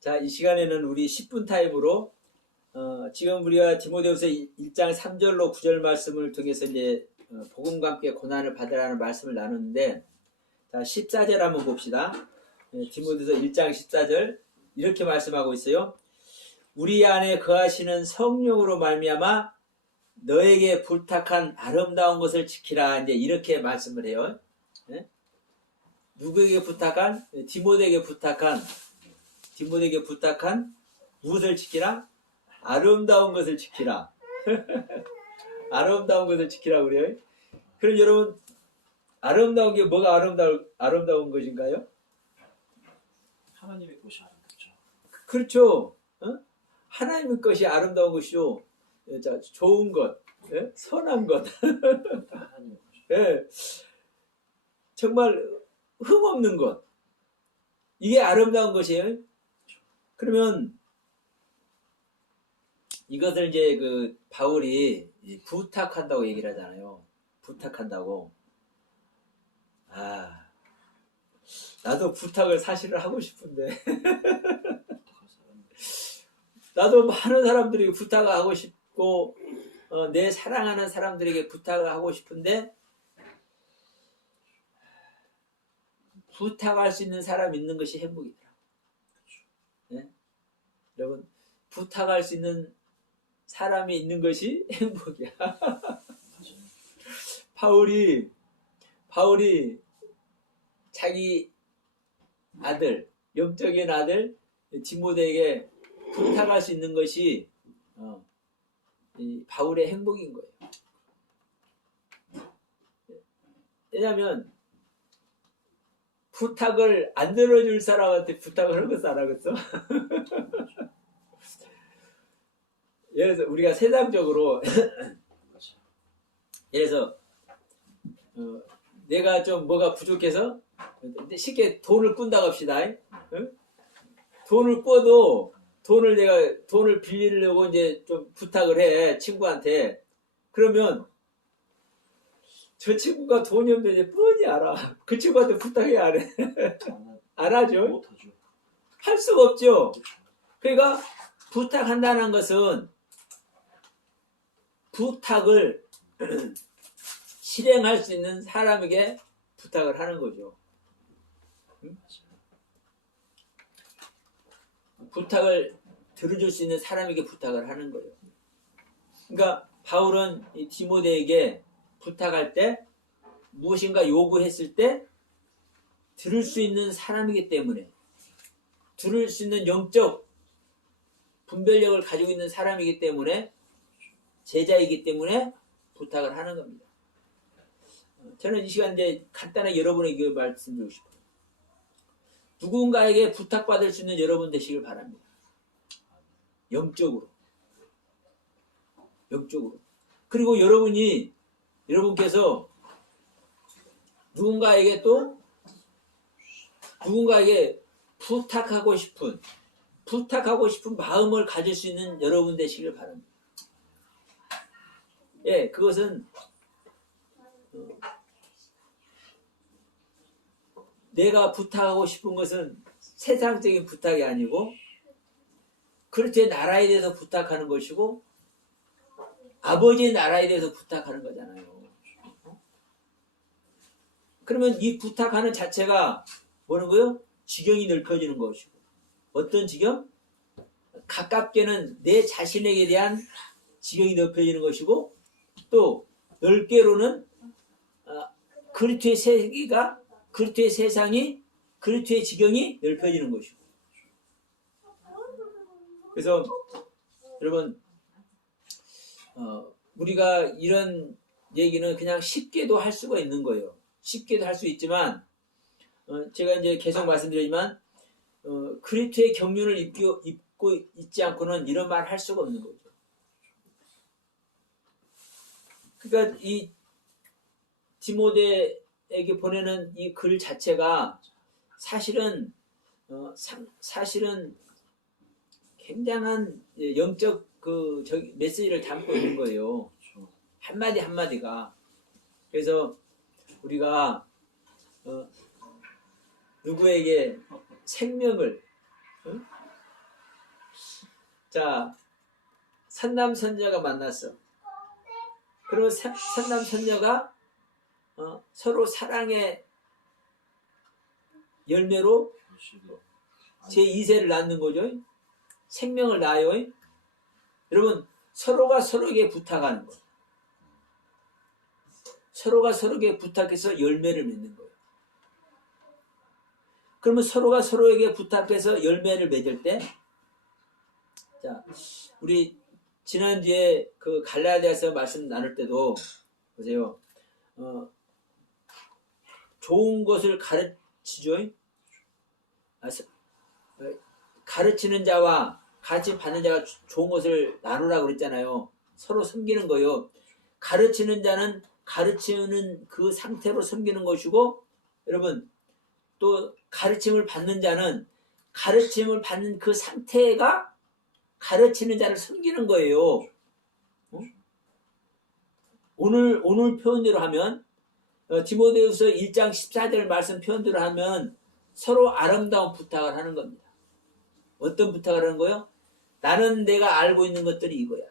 자, 이 시간에는 우리 10분 타임으로 어, 지금 우리가 디모데후서 1장 3절로 9절 말씀을 통해서 이제 어, 복음과 함께 고난을 받으라는 말씀을 나누는데 자, 14절 한번 봅시다. 네, 디모데후서 1장 14절 이렇게 말씀하고 있어요. 우리 안에 거하시는 성령으로 말미암아 너에게 부탁한 아름다운 것을 지키라 이제 이렇게 말씀을 해요. 네? 누구에게 부탁한 네, 디모데에게 부탁한 디모데에게 부탁한 무엇을 지키라? 아름다운 것을 지키라. 아름다운 것을 지키라 그래요. 그럼 여러분 아름다운 게 뭐가 아름다운 아름다운 것인가요? 하나님의 것이 아름답죠. 그렇죠. 어? 하나님의 것이 아름다운 것이죠. 예, 자, 좋은 것, 예? 선한 것. 예. 정말 흠 없는 것. 이게 아름다운 것이에요. 그러면 이것을 이제 그 바울이 이 부탁한다고 얘기를 하잖아요. 부탁한다고. 아, 나도 부탁을 사실을 하고 싶은데. 나도 많은 사람들에게 부탁을 하고 싶고 어, 내 사랑하는 사람들에게 부탁을 하고 싶은데 부탁할 수 있는 사람 있는 것이 행복이더라. 네? 여러분 부탁할 수 있는 사람이 있는 것이 행복이야. 바울이 바울이 자기 아들 영적인 아들 디모데에게 부탁할 수 있는 것이 어, 이 바울의 행복인 거예요. 왜냐하면 부탁을 안 들어줄 사람한테 부탁을 하겠어 안 하겠어? 예를 들어서 우리가 세상적으로. 예를 들어서 어, 내가 좀 뭐가 부족해서 쉽게 돈을 꾼다고 합시다. 응? 돈을 꿔도 돈을 내가 돈을 빌리려고 이제 좀 부탁을 해 친구한테 그러면 저 친구가 돈이 없는데 뻔히 알아. 그 친구한테 부탁해 안 해? 안, 안 하죠. 못하죠. 할 수가 없죠. 그러니까 부탁한다는 것은 부탁을 실행할 수 있는 사람에게 부탁을 하는 거죠. 부탁을 들어줄 수 있는 사람에게 부탁을 하는 거예요. 그러니까 바울은 이 디모데에게 부탁할 때 무엇인가 요구했을 때 들을 수 있는 사람이기 때문에 들을 수 있는 영적 분별력을 가지고 있는 사람이기 때문에 제자이기 때문에 부탁을 하는 겁니다. 저는 이 시간에 간단하게 여러분에게 말씀드리고 싶어요. 누군가에게 부탁받을 수 있는 여러분 되시길 바랍니다. 영적으로. 영적으로. 그리고 여러분이, 여러분께서 누군가에게 또 누군가에게 부탁하고 싶은, 부탁하고 싶은 마음을 가질 수 있는 여러분 되시길 바랍니다. 예, 그것은 내가 부탁하고 싶은 것은 세상적인 부탁이 아니고 그렇게 나라에 대해서 부탁하는 것이고 아버지의 나라에 대해서 부탁하는 거잖아요. 그러면 이 부탁하는 자체가 뭐는 거요? 지경이 넓혀지는 것이고 어떤 지경? 가깝게는 내 자신에게 대한 지경이 넓혀지는 것이고 또 넓게로는 아, 그리스도의 세계가 그리스도의 세상이 그리스도의 지경이 넓혀지는 것이고 그래서 여러분 어, 우리가 이런 얘기는 그냥 쉽게도 할 수가 있는 거예요. 쉽게도 할 수 있지만 어, 제가 이제 계속 말씀드리지만 어, 그리스도의 경륜을 입고, 입고 있지 않고는 이런 말 할 수가 없는 거죠. 그러니까 이 디모데에게 보내는 이 글 자체가 사실은 어, 사, 사실은 굉장한 영적 그 메시지를 담고 있는 거예요. 한마디 한마디가. 그래서 우리가 어, 누구에게 생명을 어? 자, 선남 선녀가 만났어. 그리고 사- 선남 선녀가 어, 서로 사랑의 열매로 열심히. 제 2세를 낳는 거죠. 생명을 낳아요. 여러분, 서로가 서로에게 부탁하는 거예요. 서로가 서로에게 부탁해서 열매를 맺는 거예요. 그러면 서로가 서로에게 부탁해서 열매를 맺을 때, 자, 우리 지난주에 그 갈라디아서 말씀 나눌 때도 보세요. 어, 좋은 것을 가르치죠. 아, 서- 어, 가르치는 자와 가르침 받는 자가 조- 좋은 것을 나누라고 그랬잖아요. 서로 섬기는 거요. 가르치는 자는 가르치는 그 상태로 섬기는 것이고, 여러분, 또 가르침을 받는 자는 가르침을 받는 그 상태가 가르치는 자를 섬기는 거예요. 어? 오늘, 오늘 표현대로 하면, 어, 디모데후서 1장 14절 말씀 표현대로 하면 서로 아름다운 부탁을 하는 겁니다. 어떤 부탁을 하는 거요? 나는 내가 알고 있는 것들이 이거야.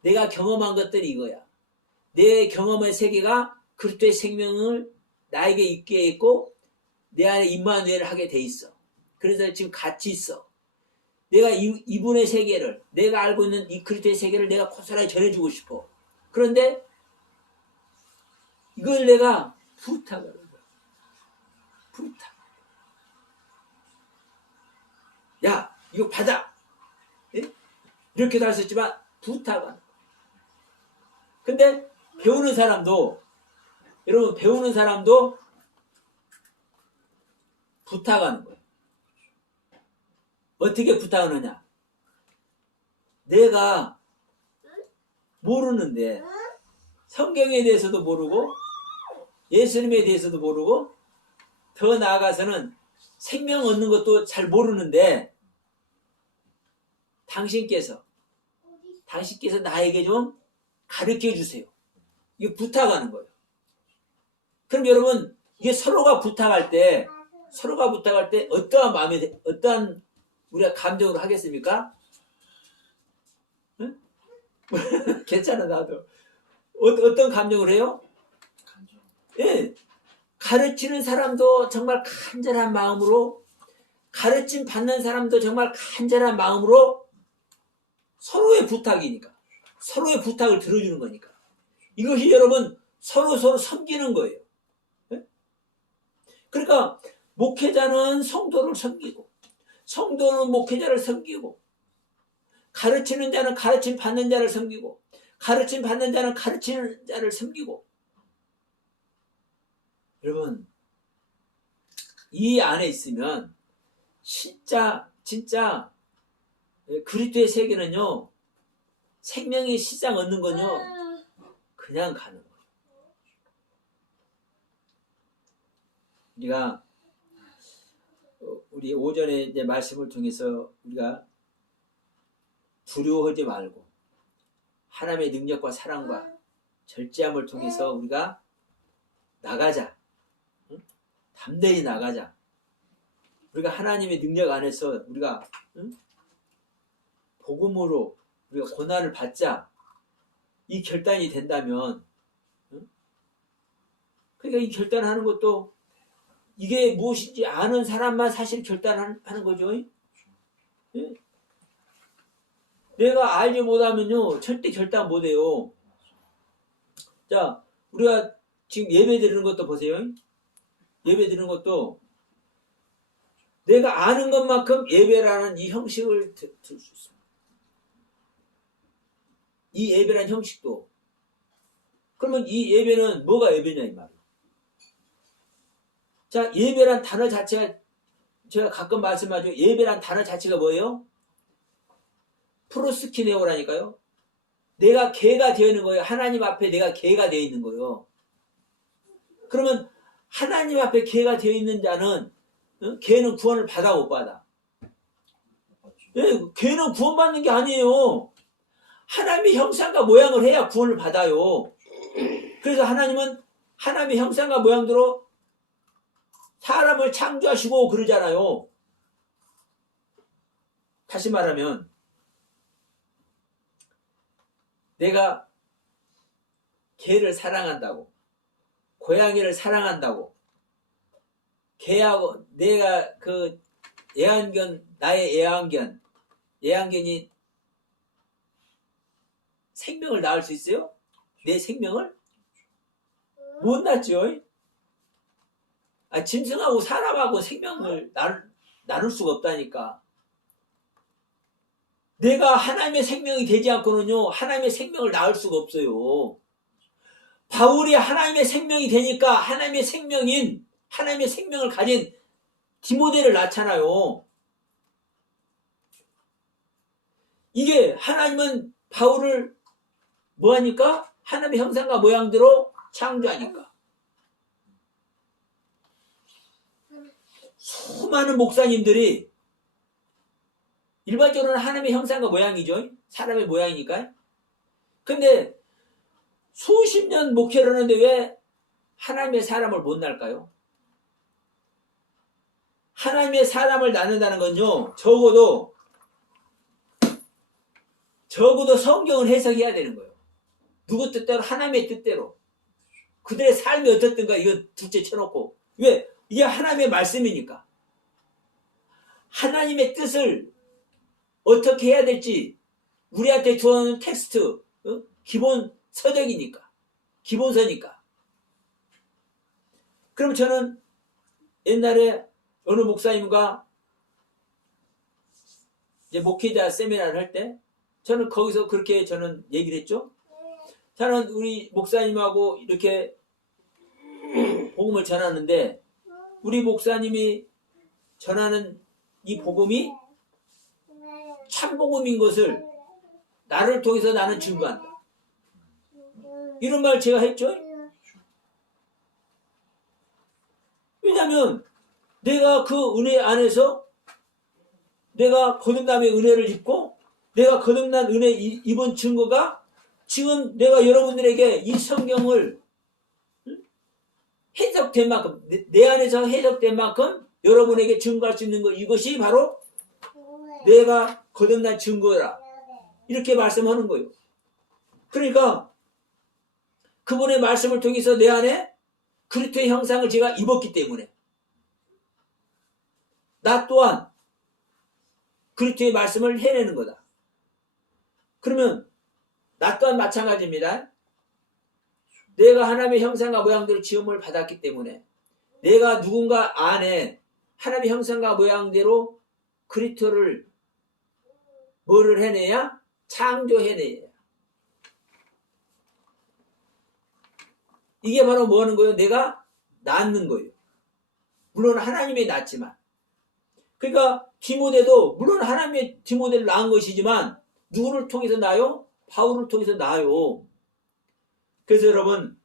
내가 경험한 것들이 이거야. 내 경험의 세계가 그리스도의 생명을 나에게 있게 했고 내 안에 임마누엘을 하게 돼 있어. 그래서 지금 같이 있어. 내가 이, 이분의 세계를 내가 알고 있는 이 그리스도의 세계를 내가 고스란히 전해주고 싶어. 그런데 이걸 내가 부탁을 하는 거야. 부탁. 야, 이거 받아. 예? 이렇게도 할 수 있지만 부탁을 하는 거야. 근데 배우는 사람도 여러분 배우는 사람도 부탁하는 거예요. 어떻게 부탁하느냐? 내가 모르는데 성경에 대해서도 모르고 예수님에 대해서도 모르고 더 나아가서는 생명 얻는 것도 잘 모르는데 당신께서 당신께서 나에게 좀 가르쳐 주세요. 이거 부탁하는 거예요. 그럼 여러분 이게 서로가 부탁할 때 서로가 부탁할 때 어떠한 마음이 어떠한 우리가 감정으로 하겠습니까? 응? 괜찮아 나도 어, 어떤 감정을 해요? 예. 가르치는 사람도 정말 간절한 마음으로 가르침 받는 사람도 정말 간절한 마음으로 서로의 부탁이니까 서로의 부탁을 들어주는 거니까 이것이 여러분 서로 서로 섬기는 거예요. 예? 그러니까 목회자는 성도를 섬기고 성도는 목회자를 섬기고 가르치는 자는 가르침 받는 자를 섬기고 가르침 받는 자는 가르치는 자를 섬기고 여러분 이 안에 있으면 진짜 진짜 그리스도의 세계는요 생명의 시장 얻는 건요 그냥 가는 거예요. 우리가 어, 우리 오전에 이제 말씀을 통해서 우리가 두려워하지 말고 하나님의 능력과 사랑과 절제함을 통해서 우리가 나가자. 응? 담대히 나가자. 우리가 하나님의 능력 안에서 우리가 응? 복음으로 우리가 고난을 받자. 이 결단이 된다면 응? 그러니까 이 결단하는 것도 이게 무엇인지 아는 사람만 사실 결단하는 거죠. 예? 내가 알지 못하면요 절대 결단 못해요. 자 우리가 지금 예배 드리는 것도 보세요. 예배 드리는 것도 내가 아는 것만큼 예배라는 이 형식을 들 수 있습니다. 이 예배라는 형식도 그러면 이 예배는 뭐가 예배냐 이 말이에요. 자 예배란 단어 자체가 제가 가끔 말씀하죠. 예배란 단어 자체가 뭐예요? 프로스키네오라니까요. 내가 개가 되어 있는 거예요. 하나님 앞에 내가 개가 되어 있는 거예요. 그러면 하나님 앞에 개가 되어 있는 자는 어? 개는 구원을 받아 못 받아? 예, 개는 구원받는 게 아니에요. 하나님의 형상과 모양을 해야 구원을 받아요. 그래서 하나님은 하나님의 형상과 모양대로 사람을 창조하시고 그러잖아요. 다시 말하면 내가 개를 사랑한다고 고양이를 사랑한다고 개하고 내가 그 애완견 나의 애완견 애완견이 생명을 낳을 수 있어요? 내 생명을 못 낳죠. 아, 짐승하고 사람하고 생명을 나, 나눌 수가 없다니까. 내가 하나님의 생명이 되지 않고는요, 하나님의 생명을 낳을 수가 없어요. 바울이 하나님의 생명이 되니까 하나님의 생명인, 하나님의 생명을 가진 디모데를 낳잖아요. 이게 하나님은 바울을 뭐하니까? 하나님의 형상과 모양대로 창조하니까. 수많은 목사님들이 일반적으로는 하나님의 형상과 모양이죠. 사람의 모양이니까. 근데 수십 년 목회를 하는데 왜 하나님의 사람을 못 날까요? 하나님의 사람을 낳는다는 건요, 적어도, 적어도 성경을 해석해야 되는 거예요. 누구 뜻대로, 하나님의 뜻대로. 그들의 삶이 어떻든가 이거 둘째 쳐놓고. 왜? 이게 하나님의 말씀이니까. 하나님의 뜻을 어떻게 해야 될지 우리한테 주어는 텍스트, 어? 기본 서적이니까. 기본서니까. 그럼 저는 옛날에 어느 목사님과 이제 목회자 세미나를 할 때 저는 거기서 그렇게 저는 얘기를 했죠. 저는 우리 목사님하고 이렇게 복음을 전하는데 우리 목사님이 전하는 이 복음이 참 복음인 것을 나를 통해서 나는 증거한다. 이런 말 제가 했죠. 왜냐하면 내가 그 은혜 안에서 내가 거듭남의 은혜를 입고 내가 거듭난 은혜 이- 입은 증거가 지금 내가 여러분들에게 이 성경을 응? 해석된 만큼 내, 내 안에서 해석된 만큼 여러분에게 증거할 수 있는 것 이것이 바로 내가 거듭난 증거라 이렇게 말씀하는 거예요. 그러니까 그분의 말씀을 통해서 내 안에 그리스도의 형상을 제가 입었기 때문에 나 또한 그리스도의 말씀을 해내는 거다. 그러면 나 또한 마찬가지입니다. 내가 하나님의 형상과 모양대로 지음을 받았기 때문에 내가 누군가 안에 하나님의 형상과 모양대로 그리스도를 뭐를 해내야? 창조해내야. 이게 바로 뭐 하는 거예요? 내가 낳는 거예요. 물론 하나님이 낳지만. 그러니까 디모데도 물론 하나님의 디모데를 낳은 것이지만 누구를 통해서 낳아요? 바울을 통해서 낳아요. 그래서 여러분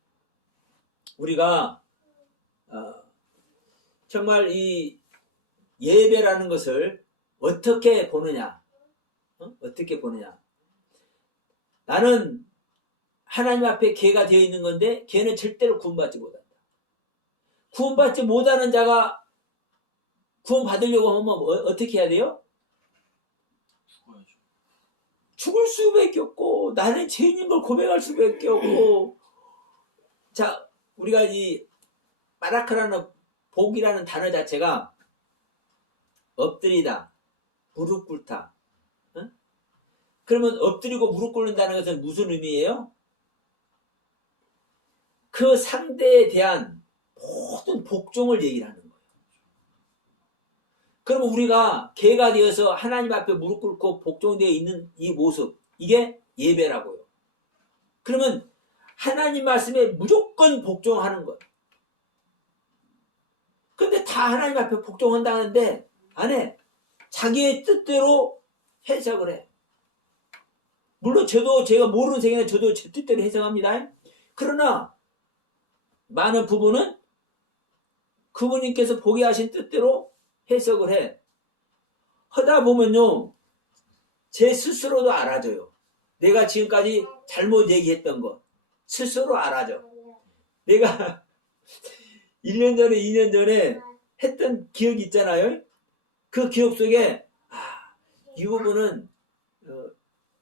우리가 어, 정말 이 예배라는 것을 어떻게 보느냐? 어? 어떻게 보느냐? 나는 하나님 앞에 개가 되어 있는 건데 개는 절대로 구원받지 못한다. 구원받지 못하는 자가 구원 받으려고 하면 뭐, 어떻게 해야 돼요? 죽어야죠. 죽을 수밖에 없고 나는 죄인인 걸 고백할 수밖에 없고 자 우리가 이 마라카라는 복이라는 단어 자체가 엎드리다 무릎 꿇다 응? 그러면 엎드리고 무릎 꿇는다는 것은 무슨 의미예요? 그 상대에 대한 모든 복종을 얘기를 하는 거예요. 그러면 우리가 개가 되어서 하나님 앞에 무릎 꿇고 복종되어 있는 이 모습, 이게 예배라고요. 그러면 하나님 말씀에 무조건 복종하는 것. 근데 다 하나님 앞에 복종한다는데 안 해. 자기의 뜻대로 해석을 해. 물론 저도 제가 모르는 세계는 저도 제 뜻대로 해석합니다. 그러나 많은 부분은 그분님께서 보게 하신 뜻대로 해석을 해. 하다 보면요, 제 스스로도 알아져요. 내가 지금까지 잘못 얘기했던 거. 스스로 알아져. 내가 1년 전에, 2년 전에 했던 기억이 있잖아요. 그 기억 속에, 아, 이 부분은, 어,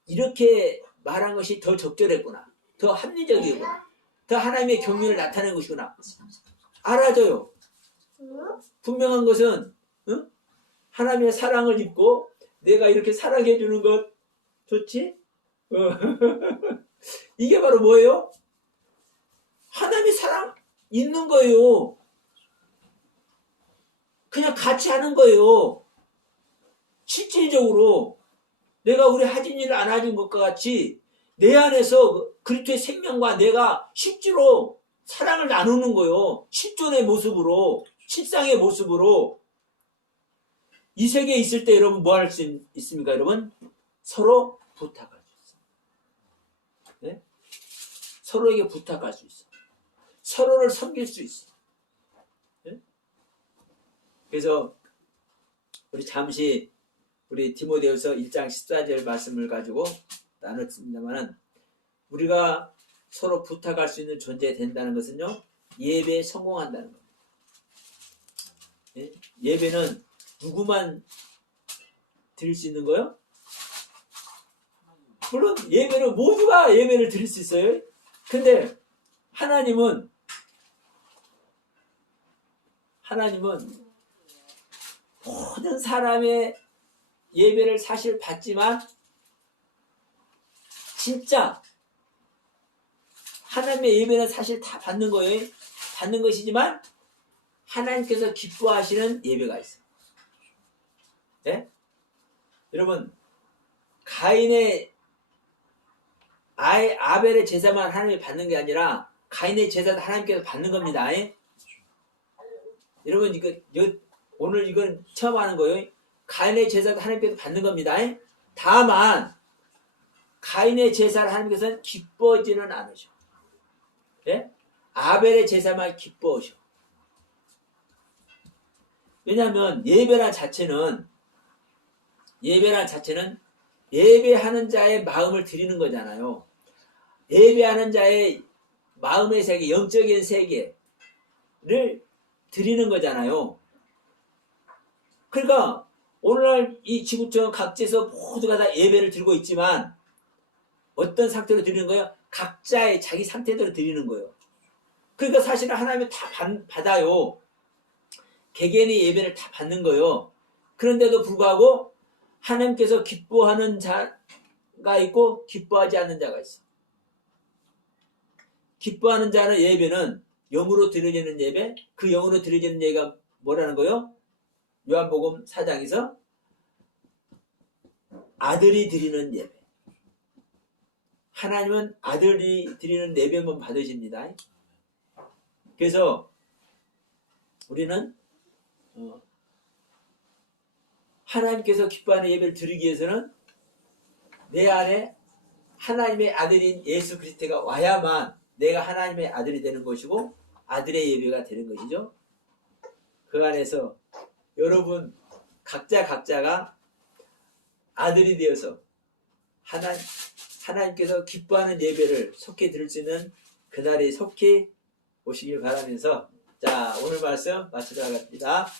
이렇게 말한 것이 더 적절했구나. 더 합리적이구나. 더 하나님의 경륜을 나타낸 것이구나. 알아져요. 분명한 것은 응? 하나님의 사랑을 입고 내가 이렇게 사랑해 주는 것 좋지? 어. 이게 바로 뭐예요? 하나님의 사랑 있는 거예요. 그냥 같이 하는 거예요. 실질적으로 내가 우리 하진이를 안아준 것과 같이 내 안에서 그리스도의 생명과 내가 실제로 사랑을 나누는 거예요. 실존의 모습으로, 실상의 모습으로. 이 세계에 있을 때 여러분 뭐 할 수 있습니까, 여러분? 서로 부탁할 수 있어요. 네? 서로에게 부탁할 수 있어. 서로를 섬길 수 있어. 네? 그래서 우리 잠시 우리 디모데후서 1장 14절 말씀을 가지고 나눴습니다만은 우리가 서로 부탁할 수 있는 존재 된다는 것은요 예배에 성공한다는 겁니다. 예? 예배는 누구만 드릴 수 있는 거요? 물론 예배는 모두가 예배를 드릴 수 있어요. 근데 하나님은 하나님은 모든 사람의 예배를 사실 받지만 진짜 하나님의 예배는 사실 다 받는 거예요. 받는 것이지만 하나님께서 기뻐하시는 예배가 있어요. 네? 여러분 가인의 아이 아벨의 제사만 하나님이 받는 게 아니라 가인의 제사도 하나님께서 받는 겁니다. 예? 여러분 이거, 이거 오늘 이건 처음 하는 거예요. 가인의 제사도 하나님께서 받는 겁니다. 예? 다만 가인의 제사를 하나님께서는 기뻐지는 않으셔. 예? 아벨의 제사만 기뻐하셔. 왜냐하면 예배란 자체는 예배란 자체는 예배하는 자의 마음을 드리는 거잖아요. 예배하는 자의 마음의 세계, 영적인 세계를 드리는 거잖아요. 그러니까 오늘날 이 지구촌 각지에서 모두가 다 예배를 드리고 있지만 어떤 상태로 드리는 거예요? 각자의 자기 상태대로 드리는 거예요. 그러니까 사실은 하나님이 다 받, 받아요. 개개인의 예배를 다 받는 거예요. 그런데도 불구하고 하나님께서 기뻐하는 자가 있고 기뻐하지 않는 자가 있어. 기뻐하는 자는 예배는 영으로 드려지는 예배, 그 영으로 드려지는 예배가 뭐라는 거요? 요한복음 4장에서 아들이 드리는 예배. 하나님은 아들이 드리는 예배만 받으십니다. 그래서 우리는 어, 하나님께서 기뻐하는 예배를 드리기 위해서는 내 안에 하나님의 아들인 예수 그리스도가 와야만 내가 하나님의 아들이 되는 것이고 아들의 예배가 되는 것이죠. 그 안에서 여러분 각자 각자가 아들이 되어서 하나, 하나님께서 기뻐하는 예배를 속히 드릴 수 있는 그날이 속히 오시길 바라면서 자 오늘 말씀 마치도록 하겠습니다.